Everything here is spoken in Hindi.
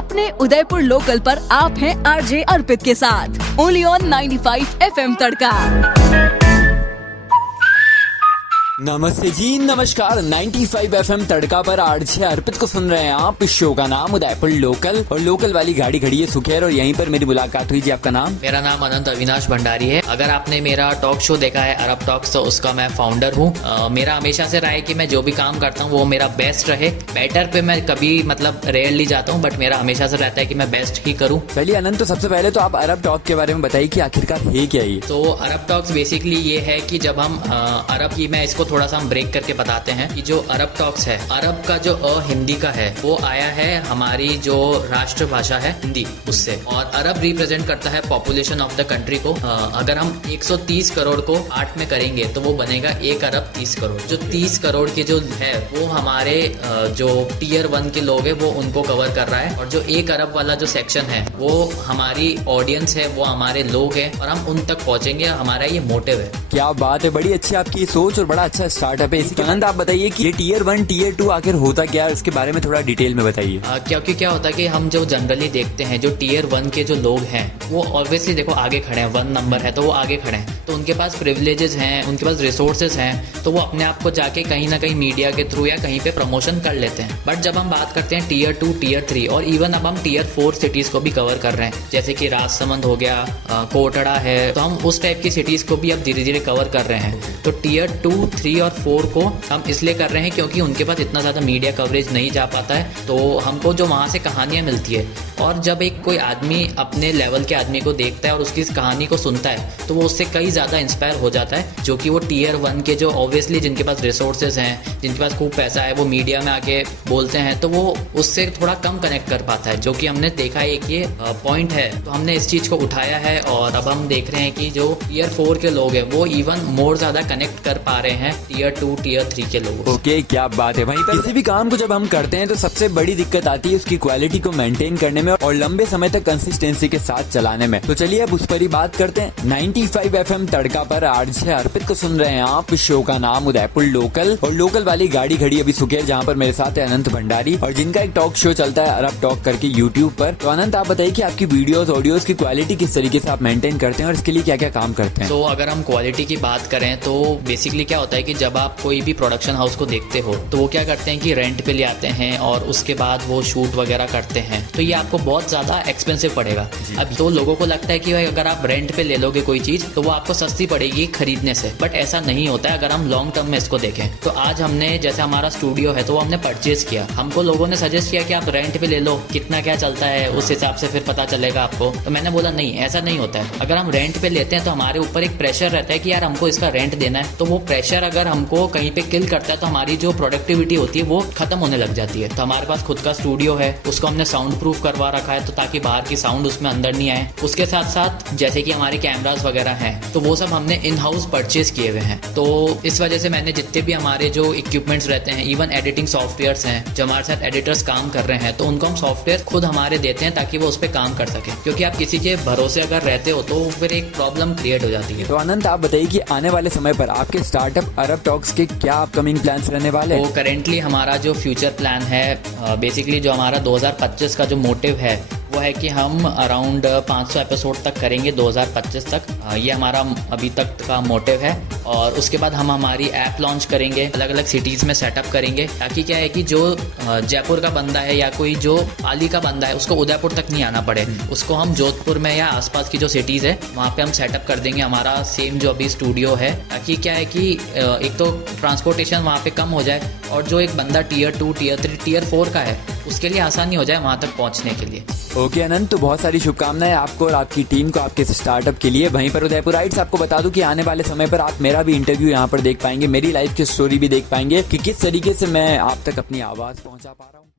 अपने उदयपुर लोकल पर आप हैं आरजे अर्पित के साथ ओनली ऑन 95 FM तड़का। नमस्ते जी, नमस्कार। 95 FM तड़का पर आरजे अर्पित को सुन रहे हैं आप। इस शो का नाम उदयपुर लोकल और लोकल वाली गाड़ी खड़ी है सुखेर और यहीं पर मेरी मुलाकात हुई। जी आपका नाम? मेरा नाम अनंत अविनाश भंडारी है। अगर आपने मेरा टॉक शो देखा है अरब टॉक्स तो उसका मैं फाउंडर हूँ। मेरा हमेशा से रहा है कि मैं जो भी काम करता हूँ वो मेरा बेस्ट रहे। बेटर पे मैं कभी रेयरली जाता हूँ, बट मेरा हमेशा से रहता है कि मैं बेस्ट ही करूँ। चलिए अनंत, तो सबसे पहले तो आप अरब टॉक के बारे में बताइए कि आखिरकार है क्या ये? तो अरब टॉक्स बेसिकली ये है कि जब हम अरब की, मैं इसको थोड़ा सा हम ब्रेक करके बताते हैं कि जो अरब टॉक्स है, अरब का जो हिंदी का है वो आया है हमारी जो राष्ट्रभाषा है हिंदी उससे, और अरब रिप्रेजेंट करता है पॉपुलेशन ऑफ द कंट्री को। अगर हम 130 करोड़ को 8 में करेंगे तो वो बनेगा 1 अरब 30 करोड़। जो 30 करोड़ के जो है वो हमारे जो टियर 1 के लोग है वो उनको कवर कर रहा है, और जो 1 अरब वाला जो सेक्शन है वो हमारी ऑडियंस है, वो हमारे लोग हैं और हम उन तक पहुंचेंगे। हमारा ये मोटिव है। क्या बात है, बड़ी अच्छी आपकी सोच और बड़ा अच्छा स्टार्टअप है। इसके आनंद आप बताइए कि ये टियर 1 टियर 2 आखिर होता क्या है, इसके बारे में थोड़ा डिटेल में बताइए। क्योंकि क्या होता है कि हम जो जनरली देखते हैं जो टियर 1 के जो लोग हैं वो ऑब्वियसली देखो आगे खड़े हैं, 1 नंबर है तो वो आगे खड़े हैं, तो उनके पास प्रिविलेजेस हैं, उनके पास रिसोर्सेज हैं, तो वो अपने आप को जाके कहीं ना कहीं मीडिया के थ्रू या कहीं पे प्रमोशन कर लेते हैं। बट जब हम बात करते हैं टियर 2 टियर 3 और इवन अब हम टियर 4 सिटीज को भी कवर कर रहे हैं, जैसे कि राजसमंद हो गया, कोटड़ा है, तो हम उस टाइप की सिटीज को भी अब धीरे धीरे कवर कर रहे हैं। तो टियर 2, 3 और 4 को हम इसलिए कर रहे हैं क्योंकि उनके पास इतना ज़्यादा मीडिया कवरेज नहीं जा पाता है, तो हमको जो वहाँ से कहानियाँ मिलती है, और जब एक कोई आदमी अपने लेवल के आदमी को देखता है और उसकी इस कहानी को सुनता है तो वो उससे कई ज़्यादा इंस्पायर हो जाता है, जो कि वो टियर 1 के जो ऑब्वियसली जिनके पास रिसोर्सेज हैं, जिनके पास खूब पैसा है, वो मीडिया में आके बोलते हैं तो वो उससे थोड़ा कम कनेक्ट कर पाता है, जो कि हमने देखा है कि ये पॉइंट है। तो हमने इस चीज़ को उठाया है और अब हम देख रहे हैं कि जो टियर 4 के लोग हैं वो इवन मोर ज़्यादा कनेक्ट कर पा रहे हैं टियर 2 टियर 3 के लोगों। ओके, क्या बात है। वहीं पर किसी भी काम को जब हम करते हैं तो सबसे बड़ी दिक्कत आती है उसकी क्वालिटी को मेंटेन करने में और लंबे समय तक कंसिस्टेंसी के साथ चलाने में। तो चलिए अब उस पर ही बात करते हैं। 95 FM तड़का पर आरजे अर्पित को सुन रहे हैं आप। इस शो का नाम उदयपुर लोकल और लोकल वाली गाड़ी खड़ी अभी सुखेर, जहाँ पर मेरे साथ है अनंत भंडारी और जिनका एक टॉक शो चलता है अरब टॉक करके यूट्यूब पर। तो अनंत, आप बताइए कि आपकी वीडियोस ऑडियोज की क्वालिटी किस तरीके से आप मेंटेन करते हैं और इसके लिए क्या क्या काम करते हैं? तो अगर हम क्वालिटी की बात करें तो बेसिकली क्या होता है कि जब आप कोई भी प्रोडक्शन हाउस को देखते हो तो वो क्या करते हैं कि रेंट पे ले आते हैं और उसके बाद वो शूट वगैरह करते हैं, तो ये आपको बहुत ज़्यादा एक्सपेंसिव पड़ेगा। अब तो लोगों को लगता है कि भाई अगर आप रेंट पे ले लोगे कोई चीज़ तो वो आपको सस्ती पड़ेगी खरीदने से, बट ऐसा नहीं होता है अगर हम लॉन्ग टर्म में इसको देखें। तो आज हमने, जैसे हमारा स्टूडियो है तो वो हमने परचेज किया, हमको लोगों ने सजेस्ट किया कि आप रेंट पे ले लो, कितना क्या चलता है उस हिसाब से फिर पता चलेगा आपको। तो मैंने बोला नहीं, ऐसा नहीं होता है। अगर हम रेंट पे लेते हैं तो हमारे ऊपर एक प्रेशर रहता है कि यार हमको इसका रेंट देना है, तो वो प्रेशर अगर हमको कहीं पे किल करता है तो हमारी जो प्रोडक्टिविटी होती है वो खत्म होने लग जाती है। तो हमारे पास खुद का स्टूडियो है, उसको हमने साउंड प्रूफ करवा रखा है तो ताकि बाहर की साउंड उसमें अंदर नहीं आए। उसके साथ साथ जैसे कि हमारे कैमरास वगैरह हैं तो वो सब हमने इन हाउस परचेज किए हुए हैं। तो इस वजह से मैंने जितने भी हमारे जो इक्विपमेंट्स रहते हैं, इवन एडिटिंग सॉफ्टवेयर्स हैं, जो हमारे साथ एडिटर्स काम कर रहे हैं, तो उनको हम सॉफ्टवेयर खुद हमारे देते हैं ताकि वो उस पर काम कर सके, क्योंकि आप किसी के भरोसे अगर रहते हो तो फिर एक प्रॉब्लम क्रिएट हो जाती है। तो अनंत, आप बताइए कि आने वाले समय पर आपके स्टार्टअप अरब टॉक्स के क्या अपकमिंग प्लान्स रहने वाले हैं? तो करेंटली हमारा जो फ्यूचर प्लान है, बेसिकली जो हमारा 2025 का जो मोटिव है वो है कि हम अराउंड 500 एपिसोड तक करेंगे 2025 तक। ये हमारा अभी तक का मोटिव है। और उसके बाद हम हमारी ऐप लॉन्च करेंगे, अलग अलग सिटीज़ में सेटअप करेंगे, ताकि क्या है कि जो जयपुर का बंदा है या कोई जो पाली का बंदा है उसको उदयपुर तक नहीं आना पड़े, उसको हम जोधपुर में या आसपास की जो सिटीज़ है वहाँ पे हम सेटअप कर देंगे हमारा सेम जो अभी स्टूडियो है, ताकि क्या है कि एक तो ट्रांसपोर्टेशन वहाँ पे कम हो जाए और जो एक बंदा टियर 2 टियर 3 टियर 4 का है उसके लिए आसानी हो जाए वहाँ तक पहुँचने के लिए। ओके अनंत, तो बहुत सारी शुभकामनाएं आपको और आपकी टीम को आपके स्टार्टअप के लिए। वहीं पर उदयपुराइट्स, आपको बता दूं कि आने वाले समय पर आप मेरा भी इंटरव्यू यहाँ पर देख पाएंगे, मेरी लाइफ की स्टोरी भी देख पाएंगे कि किस तरीके से मैं आप तक अपनी आवाज़ पहुँचा पा रहा हूँ।